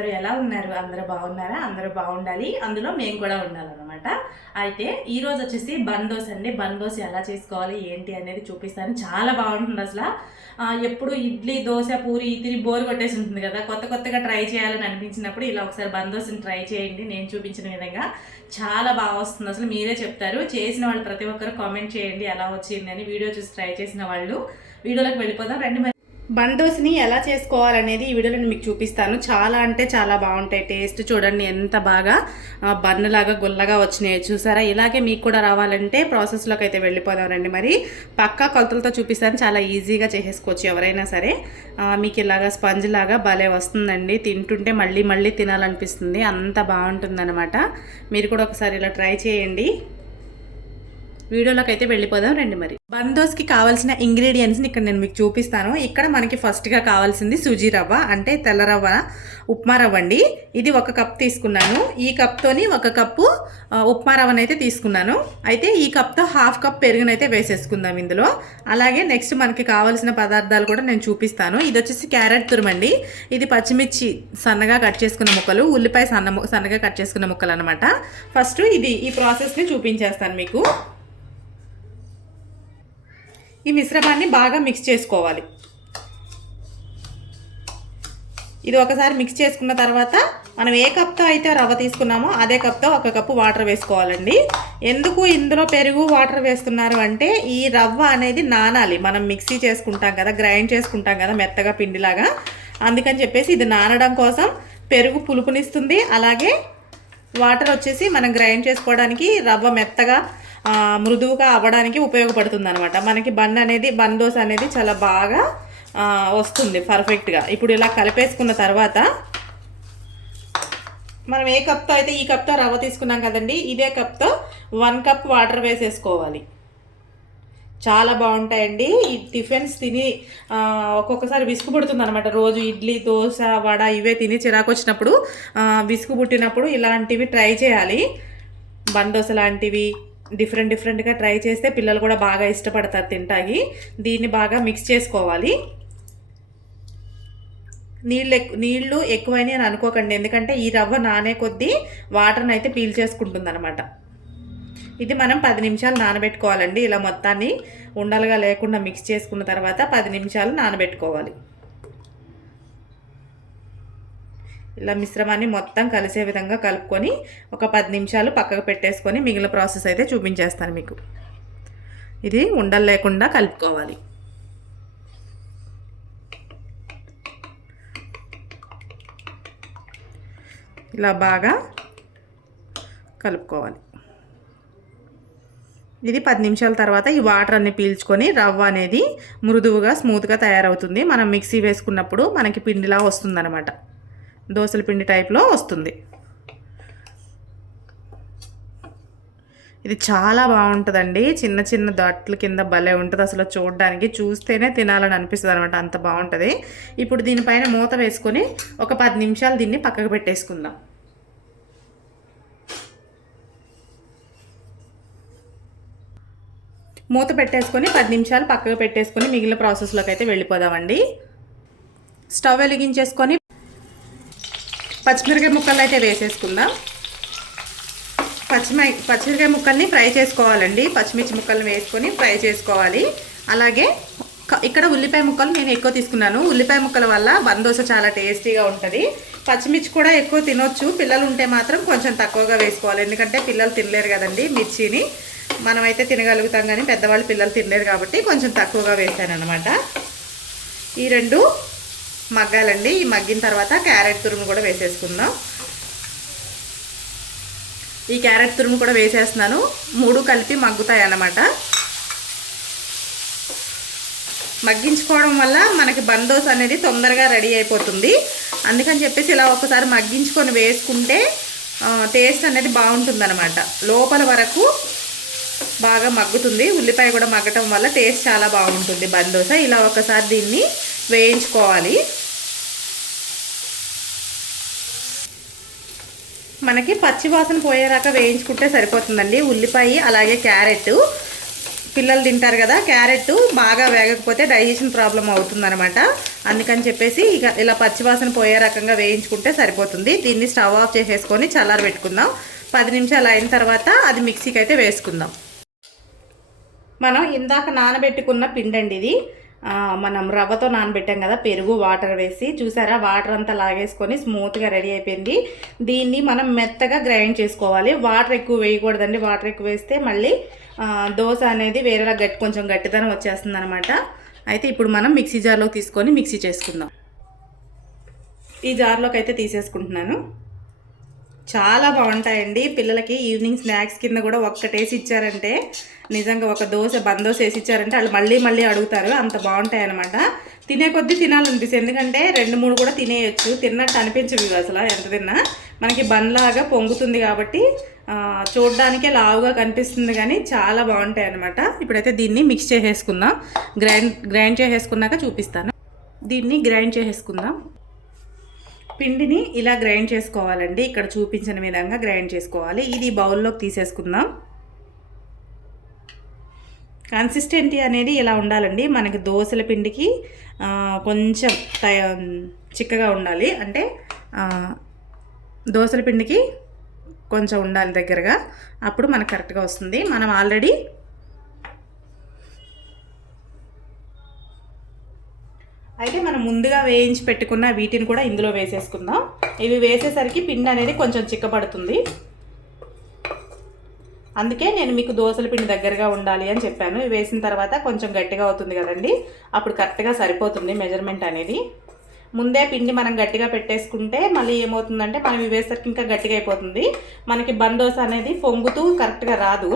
అందరూ ఎలా ఉన్నారు? అందరూ బాగున్నారా? అందరూ బాగుండాలి, అందులో మేము కూడా ఉండాలన్నమాట. అయితే ఈరోజు వచ్చేసి బందోస్ అండి. బందోస్ ఎలా చేసుకోవాలి ఏంటి అనేది చూపిస్తాను. చాలా బాగుంటుంది అసలు. ఎప్పుడు ఇడ్లీ, దోశ, పూరి తిని బోర్ కొట్టేసి ఉంటుంది కదా, కొత్త కొత్తగా ట్రై చేయాలని అనిపించినప్పుడు ఇలా ఒకసారి బందోస్ని ట్రై చేయండి. నేను చూపించిన విధంగా చాలా బాగా వస్తుంది. అసలు మీరే చెప్తారు. చేసిన వాళ్ళు ప్రతి ఒక్కరు కామెంట్ చేయండి ఎలా వచ్చింది అని. వీడియో చూసి ట్రై చేసిన వాళ్ళు. వీడియోలోకి వెళ్ళిపోదాం రండి. బండోస్ని ఎలా చేసుకోవాలనేది ఈ వీడియోలో మీకు చూపిస్తాను. చాలా అంటే చాలా బాగుంటాయి. టేస్ట్ చూడండి ఎంత బాగా బన్నులాగా గుల్లగా వచ్చినాయి చూసారా. ఇలాగే మీకు కూడా రావాలంటే ప్రాసెస్లోకి అయితే వెళ్ళిపోదాం రండి. మరి పక్కా కొలతలతో చూపిస్తాను. చాలా ఈజీగా చేసేసుకోవచ్చు ఎవరైనా సరే. మీకు ఇలాగా స్పంజ్ లాగా భలే వస్తుందండి. తింటుంటే మళ్ళీ మళ్ళీ తినాలనిపిస్తుంది, అంత బాగుంటుందన్నమాట. మీరు కూడా ఒకసారి ఇలా ట్రై చేయండి. వీడియోలోకి అయితే వెళ్ళిపోదాం రండి. మరి బందోస్కి కావాల్సిన ఇంగ్రీడియంట్స్ని ఇక్కడ నేను మీకు చూపిస్తాను. ఇక్కడ మనకి ఫస్ట్గా కావాల్సింది సూజీ రవ్వ, అంటే తెల్ల రవ్వ, ఉప్మా రవ్వ అండి. ఇది 1 కప్ తీసుకున్నాను. ఈ కప్తోని 1 కప్పు ఉప్మా రవ్వనైతే తీసుకున్నాను. అయితే ఈ కప్తో 1/2 కప్ పెరుగునైతే వేసేసుకుందాం ఇందులో. అలాగే నెక్స్ట్ మనకి కావాల్సిన పదార్థాలు కూడా నేను చూపిస్తాను. ఇది వచ్చేసి క్యారెట్ తురుమండి. ఇది పచ్చిమిర్చి సన్నగా కట్ చేసుకున్న ముక్కలు, ఉల్లిపాయ సన్నగా కట్ చేసుకున్న ముక్కలు అనమాట. ఫస్ట్ ఈ ప్రాసెస్ని చూపించేస్తాను మీకు. ఈ మిశ్రమాన్ని బాగా మిక్స్ చేసుకోవాలి. ఇది ఒకసారి మిక్స్ చేసుకున్న తర్వాత మనం ఏ కప్తో అయితే రవ్వ తీసుకున్నామో అదే కప్తో 1 కప్పు వాటర్ వేసుకోవాలండి. ఎందుకు ఇందులో పెరుగు వాటర్ వేస్తున్నారు అంటే ఈ రవ్వ అనేది నానాలి. మనం మిక్సీ చేసుకుంటాం కదా, గ్రైండ్ చేసుకుంటాం కదా మెత్తగా పిండిలాగా, అందుకని చెప్పేసి ఇది నానడం కోసం పెరుగు పులుపునిస్తుంది. అలాగే వాటర్ వచ్చేసి మనం గ్రైండ్ చేసుకోవడానికి రవ్వ మెత్తగా మృదువుగా అవ్వడానికి ఉపయోగపడుతుంది అనమాట. మనకి బందోస్ అనేది చాలా బాగా వస్తుంది పర్ఫెక్ట్గా. ఇప్పుడు ఇలా కలిపేసుకున్న తర్వాత మనం ఏ కప్తో అయితే ఈ కప్తో రవ్వ తీసుకున్నాం కదండి, ఇదే కప్తో 1 కప్ వాటర్ వేసేసుకోవాలి. చాలా బాగుంటాయండి. ఈ టిఫిన్స్ తిని ఒక్కొక్కసారి విసుగు పుడుతుంది అనమాట. రోజు ఇడ్లీ, దోశ, వడ ఇవే తిని చిరాకు వచ్చినప్పుడు, విసుగు పుట్టినప్పుడు ఇలాంటివి ట్రై చేయాలి. బందోస లాంటివి డిఫరెంట్గా ట్రై చేస్తే పిల్లలు కూడా బాగా ఇష్టపడతారు తింటాయి. దీన్ని బాగా మిక్స్ చేసుకోవాలి. నీళ్ళు ఎక్కువైనా అని అనుకోకండి, ఎందుకంటే ఈ రవ్వ నానే కొద్దీ వాటర్ని అయితే పీల్చేసుకుంటుంది అనమాట. ఇది మనం 10 నిమిషాలు నానబెట్టుకోవాలండి. ఇలా మొత్తాన్ని ఉండలుగా లేకుండా మిక్స్ చేసుకున్న తర్వాత 10 నిమిషాలు నానబెట్టుకోవాలి. ఇలా మిశ్రమాన్ని మొత్తం కలిసే విధంగా కలుపుకొని ఒక 10 నిమిషాలు పక్కకు పెట్టేసుకొని మిగిలిన ప్రాసెస్ అయితే చూపించేస్తాను మీకు. ఇది ఉండలు లేకుండా కలుపుకోవాలి. ఇలా బాగా కలుపుకోవాలి. ఇది 10 నిమిషాల తర్వాత ఈ వాటర్ అన్ని పీల్చుకొని రవ్వ అనేది మృదువుగా స్మూత్గా తయారవుతుంది. మనం మిక్సీ వేసుకున్నప్పుడు మనకి పిండిలా వస్తుందన్నమాట. దోసల పిండి టైప్లో వస్తుంది. ఇది చాలా బాగుంటుందండి. చిన్న చిన్న దొట్ల కింద భలే ఉంటుంది అసలు. చూస్తేనే తినాలని అనిపిస్తుంది అనమాట, అంత బాగుంటుంది. ఇప్పుడు దీనిపైన మూత వేసుకొని ఒక 10 నిమిషాలు దీన్ని పక్కకు పెట్టేసుకుందాం. మూత పెట్టేసుకొని 10 నిమిషాలు పక్కకు పెట్టేసుకొని మిగిలిన ప్రాసెస్లోకి అయితే వెళ్ళిపోదామండి. స్టవ్ వెలిగించేసుకొని పచ్చిమిరకాయ ముక్కలు అయితే వేసేసుకుందాం. పచ్చిమిరకాయ ముక్కల్ని ఫ్రై చేసుకోవాలండి. పచ్చిమిర్చి ముక్కల్ని వేసుకొని ఫ్రై చేసుకోవాలి. అలాగే ఇక్కడ ఉల్లిపాయ ముక్కలు నేను ఎక్కువ తీసుకున్నాను. ఉల్లిపాయ ముక్కల వల్ల బందోస చాలా టేస్టీగా ఉంటుంది. పచ్చిమిర్చి కూడా ఎక్కువ తినొచ్చు, పిల్లలు ఉంటే మాత్రం కొంచెం తక్కువగా వేసుకోవాలి. ఎందుకంటే పిల్లలు తినలేరు కదండి మిర్చిని. మనమైతే తినగలుగుతాం కానీ పెద్దవాళ్ళు పిల్లలు తినలేరు కాబట్టి కొంచెం తక్కువగా వేసాను అనమాట. ఈ 2 మగ్గాలండి. ఈ మగ్గిన తర్వాత క్యారెట్ తురుము కూడా వేసేసుకుందాం. ఈ క్యారెట్ తురుము కూడా వేసేస్తున్నాను. 3 కలిపి మగ్గుతాయి అన్నమాట. మగ్గించుకోవడం వల్ల మనకి బందోస్ అనేది తొందరగా రెడీ అయిపోతుంది. అందుకని చెప్పేసి ఇలా ఒకసారి మగ్గించుకొని వేసుకుంటే టేస్ట్ అనేది బాగుంటుంది అనమాట. లోపల వరకు బాగా మగ్గుతుంది. ఉల్లిపాయ కూడా మగ్గటం వల్ల టేస్ట్ చాలా బాగుంటుంది బందోస. ఇలా ఒకసారి దీన్ని వేయించుకోవాలి. మనకి పచ్చి వాసన పోయేదాకా వేయించుకుంటే సరిపోతుందండి. ఉల్లిపాయ అలాగే క్యారెట్ పిల్లలు తింటారు కదా, క్యారెట్ బాగా వేగకపోతే డైజెషన్ ప్రాబ్లం అవుతుందన్నమాట. అందుకని చెప్పేసి ఇక ఇలా పచ్చివాసన పోయే రకంగా వేయించుకుంటే సరిపోతుంది. దీన్ని స్టవ్ ఆఫ్ చేసేసుకొని చల్లార పెట్టుకుందాం. 10 నిమిషాలు అయిన తర్వాత అది మిక్సీకి అయితే వేసుకుందాం. మనం ఇందాక నానబెట్టుకున్న పిండి అండి ఇది. మనం రవ్వతో నానబెట్టాం కదా, పెరుగు వాటర్ వేసి చూసారా, వాటర్ అంతా లాగేసుకొని స్మూత్గా రెడీ అయిపోయింది. దీన్ని మనం మెత్తగా గ్రైండ్ చేసుకోవాలి. వాటర్ ఎక్కువ వేయకూడదండి. వాటర్ ఎక్కువ వేస్తే మళ్ళీ దోశ అనేది వేరేలా కొంచెం గట్టిదనం వచ్చేస్తుంది అనమాట. అయితే ఇప్పుడు మనం మిక్సీ జార్లోకి తీసుకొని మిక్సీ చేసుకుందాం. ఈ జార్లోకి అయితే తీసేసుకుంటున్నాను. చాలా బాగుంటాయండి. పిల్లలకి ఈవినింగ్ స్నాక్స్ కింద కూడా ఒక్కటేసి ఇచ్చారంటే, నిజంగా ఒక బందోశ వేసి ఇచ్చారంటే వాళ్ళు మళ్ళీ మళ్ళీ అడుగుతారు. అంత బాగుంటాయి అనమాట. తినే కొద్దీ తినాలనిపిస్తుంది. ఎందుకంటే 2-3 కూడా తినేయచ్చు. తిన్నట్టు అనిపించవు అసలు. ఎంత తిన్నా మనకి బండ్లాగా పొంగుతుంది కాబట్టి చూడడానికే లావుగా కనిపిస్తుంది, కానీ చాలా బాగుంటాయి అనమాట. ఇప్పుడైతే దీన్ని మిక్స్ చేసేసుకుందాం. గ్రైండ్ చేసేసుకున్నాక చూపిస్తాను. దీన్ని గ్రైండ్ చేసేసుకుందాం. పిండిని ఇలా గ్రైండ్ చేసుకోవాలండి. ఇక్కడ చూపించిన విధంగా గ్రైండ్ చేసుకోవాలి. ఇది బౌల్లోకి తీసేసుకుందాం. కన్సిస్టెన్సీ అనేది ఇలా ఉండాలండి. మనకి దోశల పిండికి కొంచెం చిక్కగా ఉండాలి. అంటే దోశల పిండికి కొంచెం ఉండాలి దగ్గరగా, అప్పుడు మనకు కరెక్ట్గా వస్తుంది. మనం ఆల్రెడీ అయితే మనం ముందుగా వేయించి పెట్టుకున్న వీటిని కూడా ఇందులో వేసేసుకుందాం. ఇవి వేసేసరికి పిండి అనేది కొంచెం చిక్కపడుతుంది. అందుకే నేను మీకు దోశల పిండి దగ్గరగా ఉండాలి అని చెప్పాను. ఇవి వేసిన తర్వాత కొంచెం గట్టిగా అవుతుంది కదండి, అప్పుడు కరెక్ట్గా సరిపోతుంది మెజర్మెంట్ అనేది. ముందే పిండి మనం గట్టిగా పెట్టేసుకుంటే మళ్ళీ ఏమవుతుందంటే మనం ఇవి వేసరికి ఇంకా గట్టిగా అయిపోతుంది. మనకి బందోశ అనేది పొంగుతూ కరెక్ట్గా రాదు,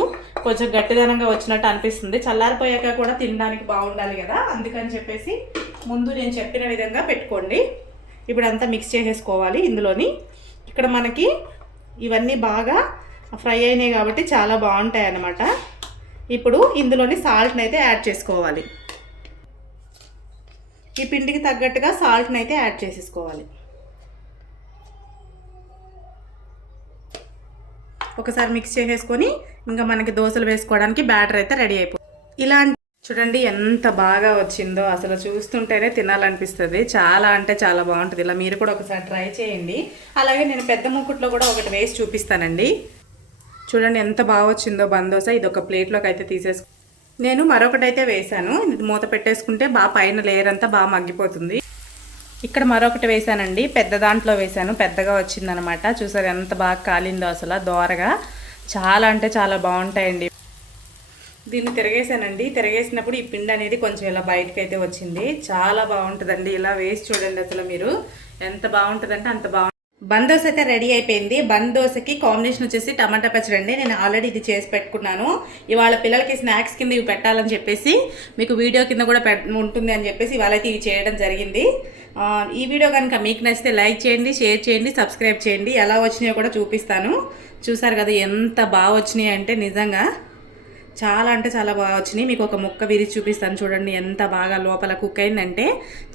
కొంచెం గట్టిదనంగా వచ్చినట్టు అనిపిస్తుంది. చల్లారిపోయాక కూడా తినడానికి బాగుండాలి కదా, అందుకని చెప్పేసి ముందు నేను చెప్పిన విధంగా పెట్టుకోండి. ఇప్పుడు అంతా మిక్స్ చేసేసుకోవాలి ఇందులోని. ఇక్కడ మనకి ఇవన్నీ బాగా ఫ్రై అయినాయి కాబట్టి చాలా బాగుంటాయి అన్నమాట. ఇప్పుడు ఇందులోని సాల్ట్ని అయితే యాడ్ చేసుకోవాలి. ఈ పిండికి తగ్గట్టుగా సాల్ట్ని అయితే యాడ్ చేసేసుకోవాలి. ఒకసారి మిక్స్ చేసేసుకొని ఇంకా మనకి దోశలు వేసుకోవడానికి బ్యాటర్ అయితే రెడీ అయిపోతుంది. ఇలాంటి చూడండి ఎంత బాగా వచ్చిందో, అసలు చూస్తుంటేనే తినాలనిపిస్తుంది. చాలా అంటే చాలా బాగుంటుంది. ఇలా మీరు కూడా ఒకసారి ట్రై చేయండి. అలాగే నేను పెద్ద ముక్కుట్లో కూడా ఒకటి వేసి చూపిస్తానండి. చూడండి ఎంత బాగా వచ్చిందో బందోశ. ఇది ఒక ప్లేట్లోకి అయితే తీసేసుకు నేను మరొకటి అయితే వేసాను. ఇది మూత పెట్టేసుకుంటే బాగా పైన లేయర్ అంతా బాగా మగ్గిపోతుంది. ఇక్కడ మరొకటి వేసానండి, పెద్ద దాంట్లో వేసాను, పెద్దగా వచ్చిందనమాట. చూసారు ఎంత బాగా కాలిందో అసలు దోరగా. చాలా అంటే చాలా బాగుంటాయండి. దీన్ని తిరగేసానండి. తిరగేసినప్పుడు ఈ పిండి అనేది కొంచెం ఇలా బయటకు అయితే వచ్చింది. చాలా బాగుంటుందండి. ఇలా వేసి చూడండి అసలు మీరు, ఎంత బాగుంటుందంటే అంత బాగుంటుంది. బందోశ అయితే రెడీ అయిపోయింది. బందోశకి కాంబినేషన్ వచ్చేసి టమాటా పచ్చడి అండి. నేను ఆల్రెడీ ఇది చేసి పెట్టుకున్నాను. ఇవాళ పిల్లలకి స్నాక్స్ కింద ఇవి పెట్టాలని చెప్పేసి, మీకు వీడియో కింద కూడా ఉంటుంది అని చెప్పేసి ఇవాళ అయితే ఇవి చేయడం జరిగింది. ఈ వీడియో కనుక మీకు నచ్చితే లైక్ చేయండి, షేర్ చేయండి, సబ్స్క్రైబ్ చేయండి. ఎలా వచ్చినాయో కూడా చూపిస్తాను. చూసారు కదా ఎంత బాగా వచ్చినాయి అంటే నిజంగా చాలా అంటే చాలా బాగా వచ్చినాయి. మీకు ఒక ముక్క విరిచి చూపిస్తాను చూడండి ఎంత బాగా లోపల కుక్ అయిందంటే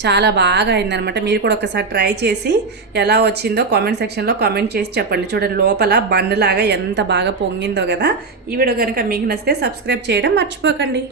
చాలా బాగా అయిందనమాట. మీరు కూడా ఒకసారి ట్రై చేసి ఎలా వచ్చిందో కామెంట్ సెక్షన్లో కామెంట్ చేసి చెప్పండి. చూడండి లోపల బండ్లాగా ఎంత బాగా పొంగిందో కదా. ఈ వీడియో కనుక మీకు నచ్చితే సబ్స్క్రైబ్ చేయడం మర్చిపోకండి.